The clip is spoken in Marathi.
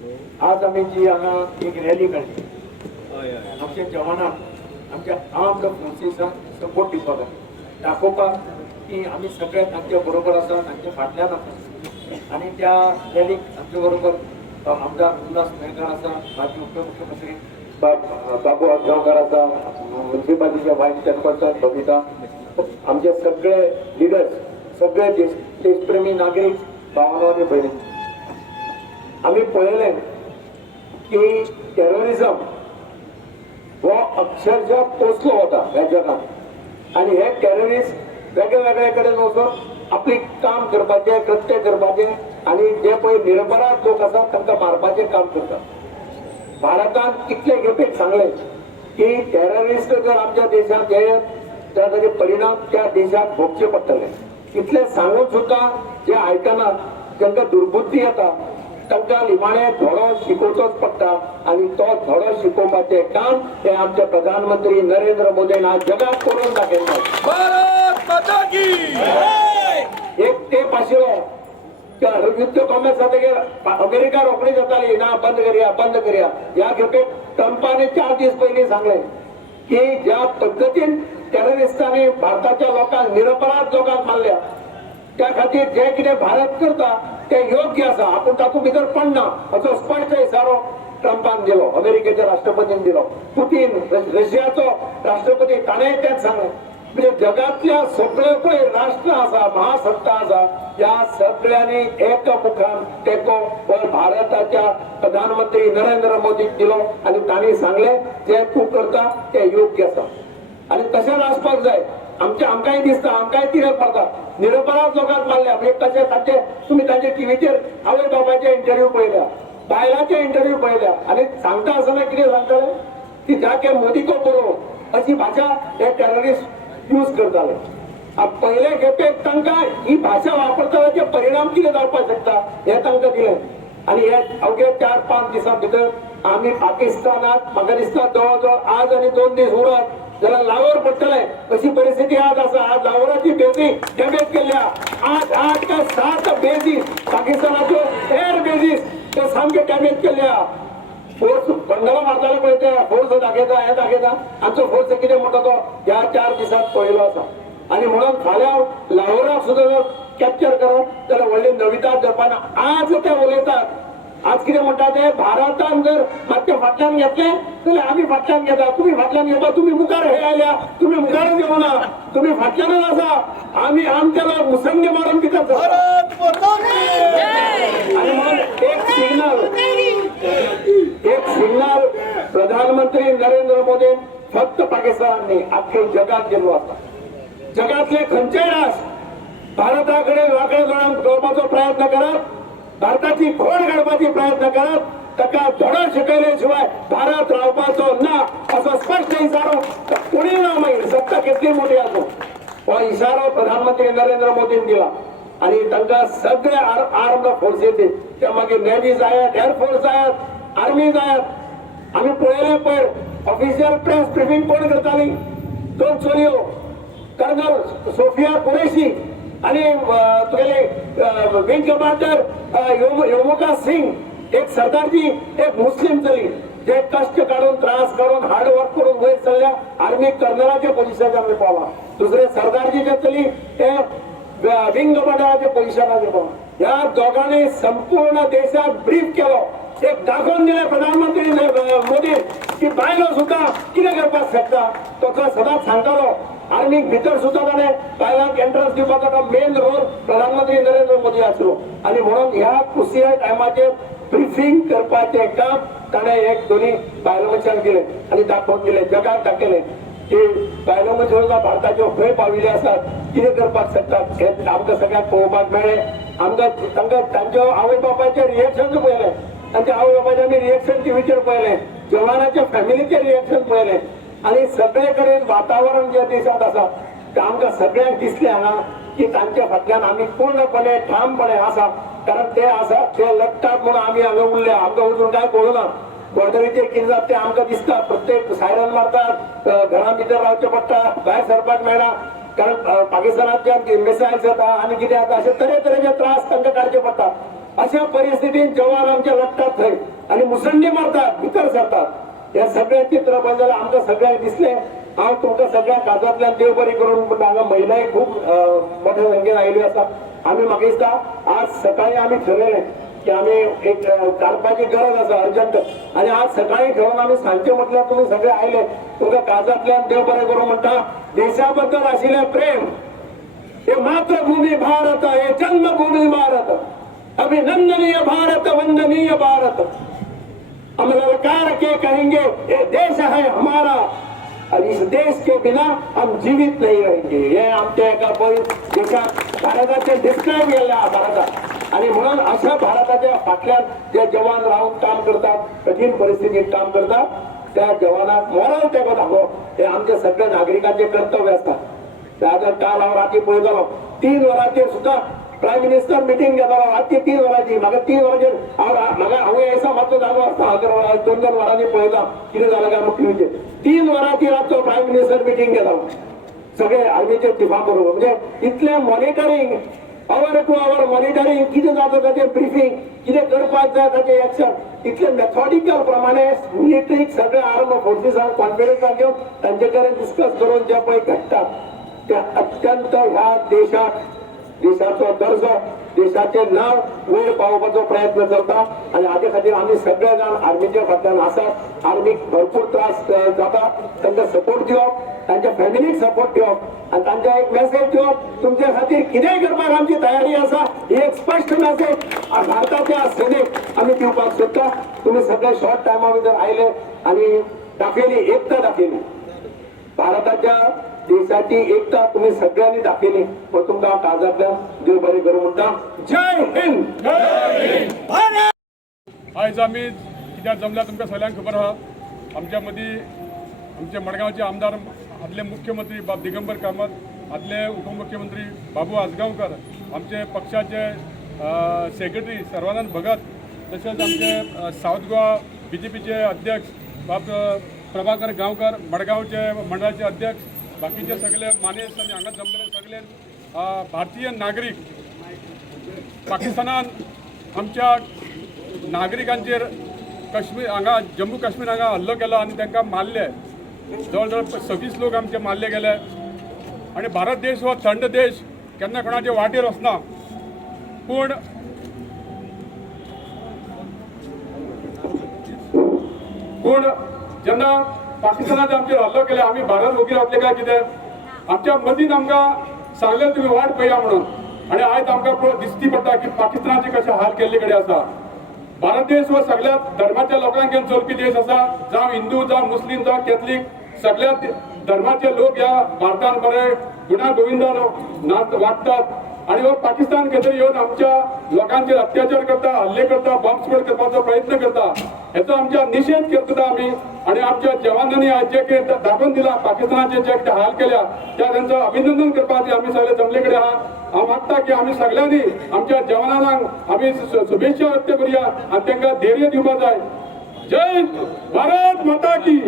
आज आम्ही जी हांगा एक रॅली काढली आमच्या जवानांक आमच्या आर्म्ड फोर्सेसांक सपोर्ट दिवपाक दाखोवपाक की आमी सगळे तांचे बरोबर आसा, तांच्या फाटल्यान आसा. आणि त्या रॅलीक आमच्या बरोबर आमदार उल्हास मेहकार आसा, माजी उपमुख्यमंत्री बाबू आजगांवकार आसा, म्युन्सिपालिटीचे व्हायस चेअरपर्सन बबिता, आमचे सगळे लिडर्स, सगळे देशप्रेमी नागरिक भावना आणि भयणी. आम्ही पळयलें की टेररिझम हो अक्षरशः पोचलो होता ह्या जगात. आणि हे टेररिस्ट वेगळे वेगळे कडेन वचून आपली काम करपाचे, कृत्य करपाचे आणि जे पळय निरपराध लोक आसात तांकां मारपाचे काम करतात. भारतान कितले खेपेक सांगले की टेररिस्ट जर आमच्या देशात येत तर ताचे परिणाम त्या देशात भोगचे पडटले. इतले सांगून सुद्धा जे आयकनात तांकां दुर्बुद्धी येता, तांकां निमाणे धडो शिकोवचोच पडटा. आणि तो धडो शिकोवपाचें काम हे आमचे प्रधानमंत्री नरेंद्र मोदीन आज जगात करून दाखयला. भारत माता की एक टेप आशिल्लो युद्ध कॉमेस जातकीर अमेरिका रोखडी जाताली ना बंद करया बंद करया. ह्या खेपेक ट्रंपाने 4 दीस पयलीं सांगले की ज्या पद्दतीन टेररिस्टांनी भारताच्या लोकांक, निरपराध लोकांक मारल्या, त्या खातीर जे कितें भारत करता ते योग्य आसा, आपूण तातूंत भितर पडना असो स्पश्ट इशारो ट्रंपान दिलो, अमेरिकेच्या राष्ट्रपतीन दिलो. पुतीन रशियाचो राष्ट्रपती ताणेंय तेच सांगलें. म्हणजे जगातल्या सगळे पळय राष्ट्र आसा, महासत्ता आसा, या सगळ्यांनी एकमुखान तेको भारताच्या प्रधानमंत्री नरेंद्र मोदीक दिलो. आणि तांणी सांगले जे तूं करता ते योग्य आसा आणि तशेंच आसपाक जाय. आमकांय दिसता, आमकांय तिरक पडटा, निरपराध लोकांक मारल्या. म्हणजे कशें तांचे तुम्ही तांचे टीव्हीचेर आवय बापायचे इंटरव्यू पळयल्या, बायलांचे इंटरव्यू पळयल्या आणि सांगता आसतना कितें सांगताले की जाके मोदी को बोलो अशी भाशा हे टेररिस्ट यूज करताले. पयले खेपेक तांकां ही भाशा वापरताचे परिणाम कितें जावपाक शकता हे तांकां दिलें. आणि हे अवघे 4-5 दिसां भितर आमी पाकिस्तानात म्हाका दिसता जवळ जवळ आज आणि 2 दीस उरत जाल्यार लाहोर पडटले अशी परिस्थिती आज आसा. आज लाहोराची बेजी डॅमेज केल्या. 8 काय 7 बेजीस पाकिस्तानाच्यो एअर बेजीस ते सामके डॅमेज केल्या. फोर्स बंगाला मारताले पळय ते फोर्स दाखयता, हे दाखयता, आमचो फोर्स कितें म्हणटा तो ह्या 4 दिसांत पळयलो आसा. आणि म्हणून फाल्यां लाहोराक सुद्दां जर कॅप्चर करप जाल्यार व्हडली नविता दरपाना. आज ते उलयतात, आज कितें म्हणटा ते भारतान जर मातशें फाटल्यान घेतलें जाल्यार आमी फाटल्यान घेता. तुम्ही फाटल्यान घेवपा, तुम्ही मुखार हे आयल्या, तुम्ही मुखारच येवना, तुम्ही फाटल्यानच आसा. आमी आमच्या मुसंगे मारून भितर भारत माता की आणि म्हणून एक सिग्नल प्रधानमंत्री नरेंद्र मोदी फक्त पाकिस्तानांनी अख्खे जगात दिलो आसा. जगातले खंयचेय राष्ट्र भारताकडे वाकडे दवरपाचो प्रयत्न करत, भारताची खोड काडपाची प्रयत्न करत, ताका धडो शिकयले शिवाय भारत रावपाचो ना असो स्पष्ट इशारो कोणी ना मागीर सत्ता कितली मोठी आसो हो इशारो प्रधानमंत्री नरेंद्र मोदीन दिला. आणि तांकां सगळे आर्म्ड फोर्सेस ते मागीर नेव्ही जायात, एअरफोर्स जायात, आर्मी जायात. आमी पळयलें पयर ऑफिशियल प्रेस ब्रिफींग कोण करताली, 2 चलयो कर्नल सोफिया कुरेशी आणि तुगेले विंग कमांडर योमुका सिंग, एक सरदारजी, एक मुस्लिम चली जे कष्ट काढून, त्रास काढून, हार्डवर्क करून वयर चलल्या आर्मी कर्नलाच्या पोझिशनार आमी पावला. दुसरे सरदारजी जे चली ते विंग कमांडराच्या पोझिशनार पावला. ह्या दोघांनी संपूर्ण देशात ब्रीफ केलो, एक दाखवून दिले प्रधानमंत्री मोदी की बायलो सुद्धा कितें करपाक शकता. तो सदांच सांगतालो. आर्मीक भितर सुद्धा ताणें बायलांक एंट्रन्स दिवपाचो मेन रोल प्रधानमंत्री नरेंद्र मोदी आसलो. आणि म्हणून ह्या क्रुशियल टायमाचेर ब्रिफींग करपाचें काम ताणें एक दोन्ही बायलो मनशांक दिलें आणि दाखोवन दिलें, जगाक दाखयलें की बायलो मनशां सुद्धा भारताच्यो खंय पाविल्ले आसात, कितें करपाक शकतात हे आमकां सगळ्यांक पळोवपाक मेळ्ळें. आमकां तांकां तांच्यो आवय बापायचें रिएक्शन पळयलें, तांच्या आवय बापायचें आमी रिएक्शन टीव्हीचेर पळयलें, जवानाच्या फॅमिलीचें रिएक्शन पळयलें. आणि सगळे कडेन वातावरण जे देशात आसा ते आमकां सगळ्यांक दिसलें हांगा की तांच्या फाटल्यान आमी पूर्णपणे ठामपणे आसा. कारण ते आसा ते लढटात म्हणून आमी हांगा उरल्या, आमकां वचून काय कळना. बॉर्डरीचेर कितें जाता ते आमकां दिसता, प्रत्येक सायरन मारतात, घरा भितर रावचें पडटा, भायर सरपाक मेळना. कारण पाकिस्तानांतल्यान मिसायल्स येता आनी कितें जाता, अशे तरेतरेचे त्रास तांकां काडचे पडटा. अशा परिस्थितीन जवान आमचे लढटात थंय. आणि मुसंडी मारतात, भितर सरतात. या सगळ्या चित्र बदल आमकां सगळ्यांक दिसले. हांव तुमकां सगळ्या काजांतल्यान देव बरी करून म्हणटा. हांगा महिलाय खूप मोठ्या संख्येन आयल्यो आसा. आमी म्हाका दिसता आज सकाळी आमी ठरयलें की आमी एक काडपाची गरज आसा अर्जंट. आणि आज सकाळी ठरवून आमी सांजचे म्हटल्यार तुम्ही सगळे आयले. तुमकां काजांतल्यान देव बरें करूं म्हणटा. देशा बद्दल आशिल्लें प्रेम, हे मातृभूमी भारत, हे जन्मभूमी भारत, अभिनंदनीय भारत, वंदनीय भारत, हम ललकार के कहेंगे ये देश है हमारा और इस देश के बिना हम जीवित नहीं रहेंगे. हे आमच्या एका देशात भारताचे डिस्क्राईब केले भारतात. आणि म्हणून अशा भारताच्या फाटल्यात जे जवान राहून काम करतात, कठीण परिस्थितीत काम करतात, त्या जवानाक मोरल तेको दाखोवप हे आमच्या सगळ्या नागरिकांचे कर्तव्य असतात. आता काल हांव राती पळयतालो 3 वरांचेर सुद्धा प्रायम मिनिस्टर मिटींग घेतालो. राती 3 वरांची. म्हाका 3 वरांचेर हांव येसा मातसो जागो आसता 2-2 वरांनी पळयता कितें जालें काय मुख्यमंत्री. 3 वरांची रातचो प्रायम मिनिस्टर मिटींग घेतालो सगळे आर्मीचे चिफा बरोबर. म्हणजे इतले monitoring, hour to hour monitoring, कितें जाता ताचेर ब्रिफींग, कितें करपाक जाय ताचें एक्शन, इतले मेथॉडिकल प्रमाणे मिलिटरीक सगळे आर्म फोर्सिसांक कॉन्फिडन्सान घेवन तांचे कडेन डिस्कस करून जे पळय घडटा ते अत्यंत ह्या देशाचो दर्जो, देशाचे नाव वयर पावोवपाचो प्रयत्न करता. आणि हाचे खातीर आमी सगळे जाण आर्मीच्या फाटल्यान आसात. आर्मीक भरपूर त्रास जाता, तांकां सपोर्ट दिवप, तांच्या फॅमिलीक सपोर्ट दिवप आणि तांच्या एक मेसेज दिवप, तुमच्या खातीर कितेंय करपाक आमची तयारी आसा. ही एक स्पश्ट मेसेज भारताच्या सेनेक आमी दिवपाक सोदता. तुम्ही सगळे शॉर्ट टायमा भितर आयले आणि दाखयली, एकता दाखयली. भारताच्या देशाची एकता तुम्ही सगळ्यांनी दाखवली. व तुमका काजातल्या देव बरे करूं म्हणटा. जय हिंद. आयज आमी कित्याक जमल्या तुमकां सगळ्यांक खबर आहा. आमच्या मदीं आमचे मडगांवचे आमदार, आदले मुख्यमंत्री बाब दिगंबर कामत, आदले उपमुख्यमंत्री बाबू आजगांवकर, आमचे पक्षाचे सेक्रेटरी सर्वानंद भगत, तशेंच आमचे साऊथ गोवा BJPचे अध्यक्ष बाब प्रभाकर गांवकर, मडगांवचे मंडळाचे अध्यक्ष, बाकीचे सगळे मानेस आणि हांगा जमलेले सगळे भारतीय नागरीक. पाकिस्तानान आमच्या नागरिकांचेर काश्मीर हांगा जम्मू काश्मीर हांगा हल्लो केलो आणि तांकां मारले. जवळ जवळ 26 लोक आमचे मारले गेले. आणि भारत देश हो थंड देश, केन्ना कोणाचे वाटेर वचना. पूण जेन्ना पाकिस्तानान आमचेर हल्लो केलो, आमी भारत वगीर रावतले काय कितें? आमच्या मदींत आमकां सांगलें तुमी वाट पळया म्हणून. आणि आयज आमकां दिसती पडटा की पाकिस्तानाचे कशे हाल केल्ले कडेन आसा. भारत देश हो सगळ्या धर्माच्या लोकांक घेवन चलपी देश आसा. जावं हिंदू, जावं मुस्लीम, जावं कॅथलीक, सगळ्या धर्माचे लोक ह्या भारतान बरे गुणा गोविंदान वागतात. आणि हो पाकिस्तान केन्ना येवन आमच्या लोकांचेर अत्याचार करता, हल्ले करता, बॉम्ब स्फोट करपाचो प्रयत्न करता. हेचो आमच्या निशेध करता आमी. आणि आमच्या जवानांनी आज जे कितें दाखोवन दिला, पाकिस्तानाचे जे हाल केल्या, त्या तांचो अभिनंदन करपाक आमी सगळे जमले कडेन आहात. हांव मागता की आमी सगळ्यांनी आमच्या जवानांक आमी शुभेच्छा व्यक्त करुया आणि तांकां धैर्य दिवपाक जाय. जय भारत माता की.